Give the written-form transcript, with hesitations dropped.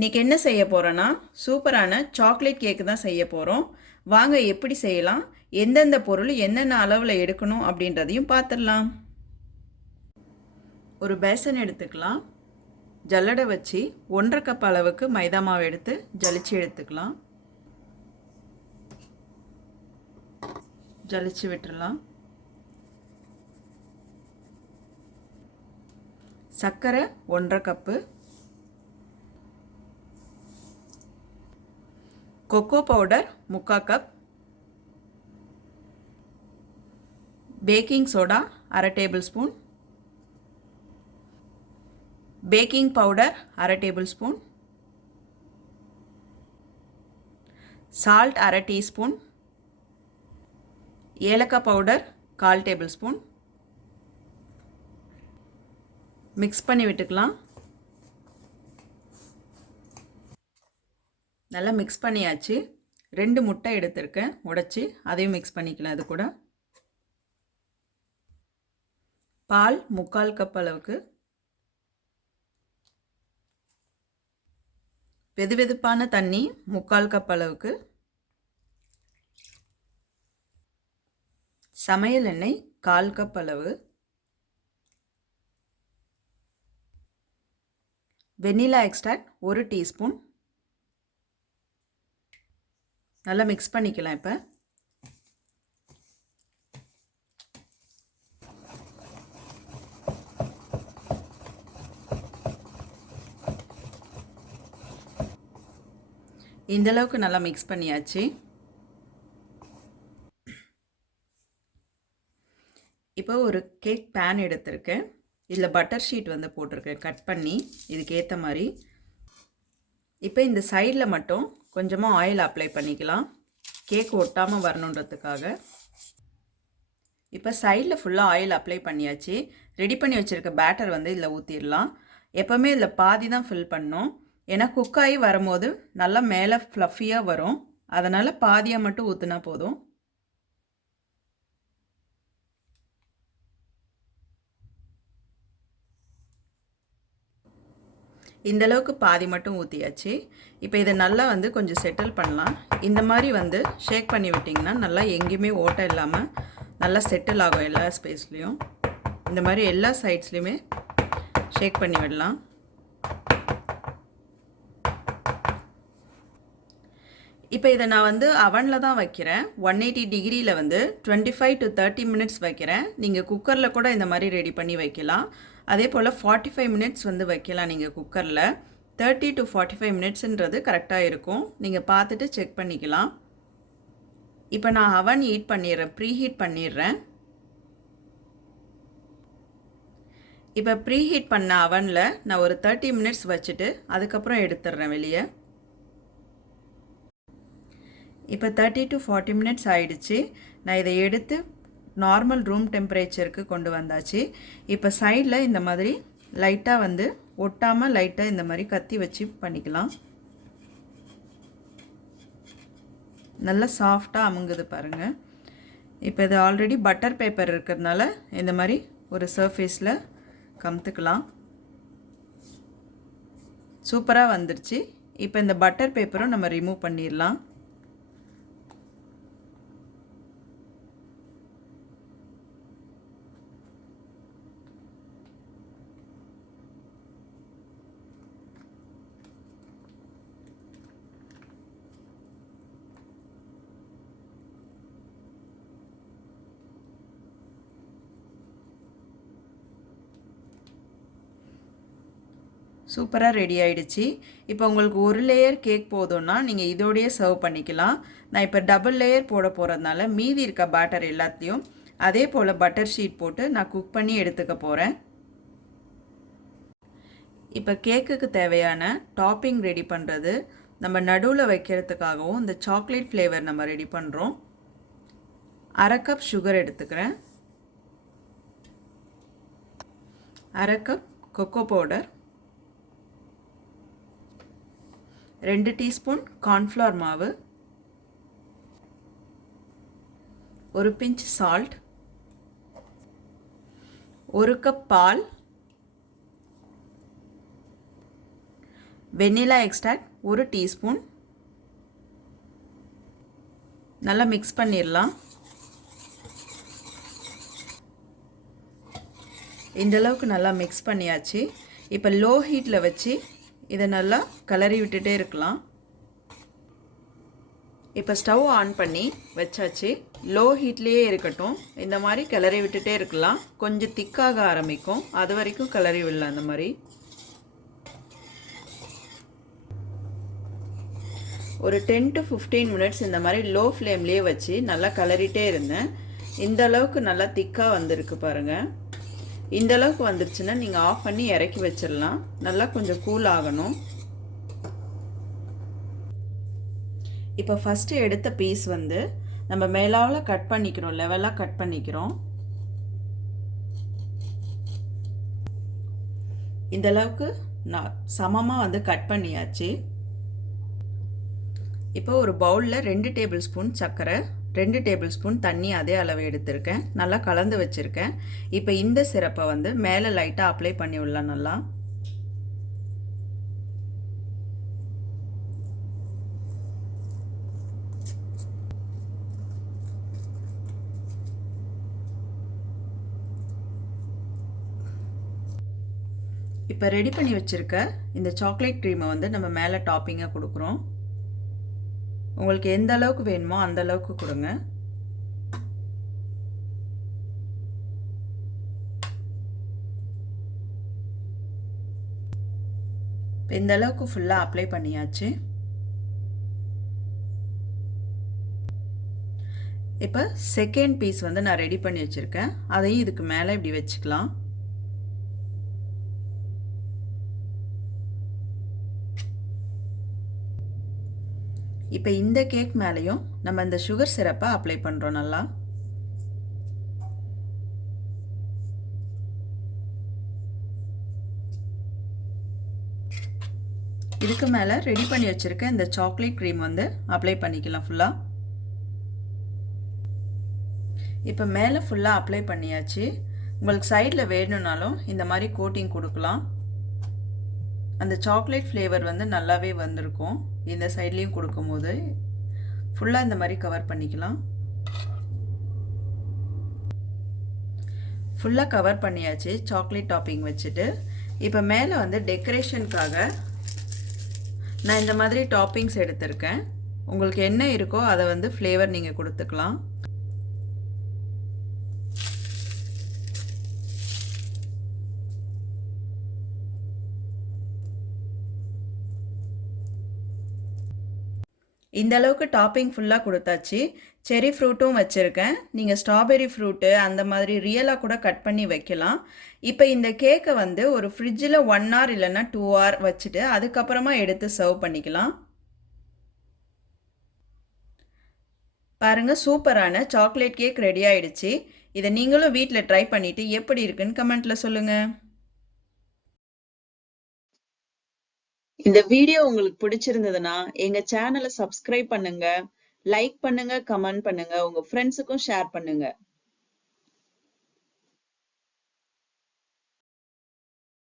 இன்றைக்கி என்ன செய்ய போகிறோன்னா சூப்பரான சாக்லேட் கேக்கு தான் செய்ய போகிறோம். வாங்க எப்படி செய்யலாம், எந்தெந்த பொருள் என்னென்ன அளவில் எடுக்கணும் அப்படின்றதையும் பார்த்துடலாம். ஒரு பேசன் எடுத்துக்கலாம். ஜல்லடை வச்சு 1.5 கப் அளவுக்கு மைதா மாவு எடுத்து ஜலிச்சு எடுத்துக்கலாம். ஜலிச்சு விட்டுடலாம். சர்க்கரை 1.5 cup, cocoa powder 3/4 cup, baking soda 1/2 table spoon, baking powder 1/2 table spoon, salt 1/2 teaspoon, ஏலக்காய் பவுடர் 1/4 டேபிள் ஸ்பூன். மிக்ஸ் பண்ணி விட்டுக்கலாம். நல்லா மிக்ஸ் பண்ணியாச்சு. 2 முட்டை எடுத்திருக்கேன் உடைச்சி, அதையும் மிக்ஸ் பண்ணிக்கலாம். அது கூட பால் 3/4 கப் அளவுக்கு, வெதுவெதுப்பான தண்ணி 3/4 கப் அளவுக்கு, சமையல் எண்ணெய் 1/4 கப் அளவு, வெனிலா எக்ஸ்ட்ராக்ட் 1 டீஸ்பூன். நல்லா மிக்ஸ் பண்ணிக்கலாம். இப்போ இந்தளவுக்கு நல்லா மிக்ஸ் பண்ணியாச்சு. இப்போ ஒரு கேக் பேன் எடுத்திருக்கேன். இதில் பட்டர் ஷீட் வந்து போட்டிருக்கேன் கட் பண்ணி, இதுக்கு ஏற்ற மாதிரி. இப்போ இந்த சைடில் மட்டும் கொஞ்சமாக ஆயில் அப்ளை பண்ணிக்கலாம், கேக் ஒட்டாமல் வரணுன்றதுக்காக. இப்போ சைடில் ஃபுல்லாக ஆயில் அப்ளை பண்ணியாச்சு. ரெடி பண்ணி வச்சுருக்க பேட்டர் வந்து இதில் ஊற்றிடலாம். எப்போவுமே இதில் பாதி தான் ஃபில் பண்ணணும், ஏன்னா குக்காகி வரும்போது நல்லா மேலே ஃப்ளஃபியாக வரும். அதனால் பாதியாக மட்டும் ஊற்றினா போதும். இந்தளவுக்கு பாதி மட்டும் ஊற்றியாச்சு. இப்போ இதை நல்லா வந்து கொஞ்சம் செட்டில் பண்ணலாம். இந்த மாதிரி வந்து ஷேக் பண்ணி விட்டிங்கன்னா நல்லா எங்கேயுமே ஓட்டை இல்லாமல் நல்லா செட்டில் ஆகும் எல்லா ஸ்பேஸ்லேயும். இந்த மாதிரி எல்லா சைட்ஸ்லேயுமே ஷேக் பண்ணி விடலாம். இப்போ இதை நான் வந்து அவனில் தான் வைக்கிறேன். 180 டிகிரியில் வந்து 25 to 30 மினிட்ஸ் வைக்கிறேன். நீங்கள் குக்கரில் கூட இந்த மாதிரி ரெடி பண்ணி வைக்கலாம். அதே போல் 45 மினிட்ஸ் வந்து வைக்கலாம் நீங்கள் குக்கரில். 30 to 45 மினிட்ஸுன்றது கரெக்டாக இருக்கும். நீங்கள் பார்த்துட்டு செக் பண்ணிக்கலாம். இப்போ நான் அவன் ஹீட் பண்ணிடுறேன், ப்ரீ ஹீட் பண்ணிடுறேன். இப்போ ப்ரீ ஹீட் பண்ண அவனில் நான் ஒரு 30 மினிட்ஸ் வச்சுட்டு அதுக்கப்புறம் எடுத்துடுறேன் வெளியே. இப்போ 30 to 40 மினிட்ஸ் ஆயிடுச்சு. நான் இதை எடுத்து நார்மல் ரூம் டெம்பரேச்சருக்கு கொண்டு வந்தாச்சு. இப்போ சைடில் இந்த மாதிரி லைட்டாக வந்து ஒட்டாமல் லைட்டாக இந்த மாதிரி கத்தி வச்சு பண்ணிக்கலாம். நல்லா சாஃப்டாக அமுங்குது பாருங்கள். இப்போ இது ஆல்ரெடி பட்டர் பேப்பர் இருக்கிறதுனால இந்த மாதிரி ஒரு சர்ஃபேஸில் கமுத்துக்கலாம். சூப்பராக வந்துடுச்சு. இப்போ இந்த பட்டர் பேப்பரும் நம்ம ரிமூவ் பண்ணிடலாம். சூப்பராக ரெடி ஆகிடுச்சு. இப்போ உங்களுக்கு ஒரு லேயர் கேக் போதும்னா நீங்கள் இதோடையே சர்வ் பண்ணிக்கலாம். நான் இப்போ டபுள் லேயர் போட போகிறதுனால மீதி இருக்க பேட்டர் எல்லாத்தையும் அதே போல் பட்டர் ஷீட் போட்டு நான் குக் பண்ணி எடுத்துக்க போகிறேன். இப்போ கேக்குக்கு தேவையான டாப்பிங் ரெடி பண்ணுறது, நம்ம நடுவில் வைக்கிறதுக்காகவும் இந்த சாக்லேட் ஃப்ளேவர் நம்ம ரெடி பண்ணுறோம். 1/2 கப் சுகர் எடுத்துக்கிறேன், 1/2 cup cocoa powder, 2 teaspoon cornflour மாவு, ஒரு பிஞ்ச் சால்ட், 1 கப் பால், வெண்ணிலா எக்ஸ்ட்ராக்ட் 1 டீஸ்பூன். நல்லா மிக்ஸ் பண்ணிடலாம். இந்த அளவுக்கு நல்லா மிக்ஸ் பண்ணியாச்சு. இப்போ லோ ஹீட்டில் வச்சு இதை நல்லா கிளறி விட்டுட்டே இருக்கலாம். இப்போ ஸ்டவ் ஆன் பண்ணி வச்சாச்சு. லோ ஹீட்லேயே இருக்கட்டும். இந்த மாதிரி கிளறி விட்டுட்டே இருக்கலாம். கொஞ்சம் திக்காக ஆரம்பிக்கும், அது வரைக்கும் கிளறி விடலாம். அந்த மாதிரி ஒரு 10 to 15 மினிட்ஸ் இந்த மாதிரி லோ ஃப்ளேம்லேயே வச்சு நல்லா கிளறிட்டே இருந்தேன். இந்த அளவுக்கு நல்லா திக்காக வந்திருக்கு பாருங்கள். இந்த அளவுக்கு வந்துருச்சுன்னா நீங்கள் ஆஃப் பண்ணி இறக்கி வச்சிடலாம். நல்லா கொஞ்சம் கூல் ஆகணும். இப்போ ஃபஸ்ட்டு எடுத்த பீஸ் வந்து நம்ம மேலால் கட் பண்ணிக்கிறோம், லெவலாக கட் பண்ணிக்கிறோம். இந்த அளவுக்கு நான் சமமாக வந்து கட் பண்ணியாச்சு. இப்போ ஒரு பவுலில் 2 டேபிள் ஸ்பூன் சர்க்கரை, 2 டேபிள் ஸ்பூன் தண்ணி அதே அளவு எடுத்திருக்கேன். நல்லா கலந்து வச்சுருக்கேன். இப்போ இந்த சிரப்பை வந்து மேலே லைட்டாக அப்ளை பண்ணி விடலாம். நல்லா இப்போ ரெடி பண்ணி வச்சுருக்க இந்த சாக்லேட் க்ரீமை வந்து நம்ம மேலே டாப்பிங்காக கொடுக்குறோம். உங்களுக்கு எந்த அளவுக்கு வேணுமோ அந்த அளவுக்கு கொடுங்க. இந்த அளவுக்கு ஃபுல்லாக அப்ளை பண்ணியாச்சு. இப்போ செகண்ட் பீஸ் வந்து நான் ரெடி பண்ணி வச்சுருக்கேன். அதையும் இதுக்கு மேலே இப்படி வச்சுக்கலாம். இப்போ இந்த கேக் மேலேயும் நம்ம இந்த சுகர் சிரப்பை அப்ளை பண்ணுறோம். நல்லா இதுக்கு மேலே ரெடி பண்ணி வச்சுருக்க இந்த சாக்லேட் க்ரீம் வந்து அப்ளை பண்ணிக்கலாம் ஃபுல்லாக. இப்போ மேலே ஃபுல்லாக அப்ளை பண்ணியாச்சு. உங்களுக்கு சைடில் வேணும்னாலும் இந்த மாதிரி கோட்டிங் கொடுக்கலாம். அந்த சாக்லேட் ஃப்ளேவர் வந்து நல்லாவே வந்திருக்கும். இந்த சைட்லேயும் கொடுக்கும்போது ஃபுல்லாக இந்த மாதிரி கவர் பண்ணிக்கலாம். ஃபுல்லாக கவர் பண்ணியாச்சு சாக்லேட் டாப்பிங் வச்சுட்டு. இப்போ மேலே வந்து டெக்கரேஷனுக்காக நான் இந்த மாதிரி டாப்பிங்ஸ் எடுத்திருக்கேன். உங்களுக்கு என்ன இருக்கோ அதை வந்து ஃப்ளேவர் நீங்கள் கொடுத்துக்கலாம். இந்த அளவுக்கு டாப்பிங் ஃபுல்லாக கொடுத்தாச்சு. செரி ஃப்ரூட்டும் வச்சுருக்கேன். நீங்கள் ஸ்ட்ராபெரி ஃப்ரூட்டு அந்த மாதிரி ரியலாக கூட கட் பண்ணி வைக்கலாம். இப்போ இந்த கேக்கை வந்து ஒரு ஃப்ரிட்ஜில் 1 hour இல்லைன்னா 2 hour வச்சுட்டு அதுக்கப்புறமா எடுத்து சர்வ் பண்ணிக்கலாம். பாருங்கள், சூப்பரான சாக்லேட் கேக் ரெடி ஆகிடுச்சு. இதை நீங்களும் வீட்டில் ட்ரை பண்ணிவிட்டு எப்படி இருக்குன்னு கமெண்ட்டில் சொல்லுங்கள். இந்த வீடியோ உங்களுக்கு பிடிச்சிருந்ததுன்னா எங்க சேனலை சப்ஸ்கிரைப் பண்ணுங்க, லைக் பண்ணுங்க, கமெண்ட் பண்ணுங்க, உங்க ஃப்ரெண்ட்ஸுக்கும் ஷேர் பண்ணுங்க.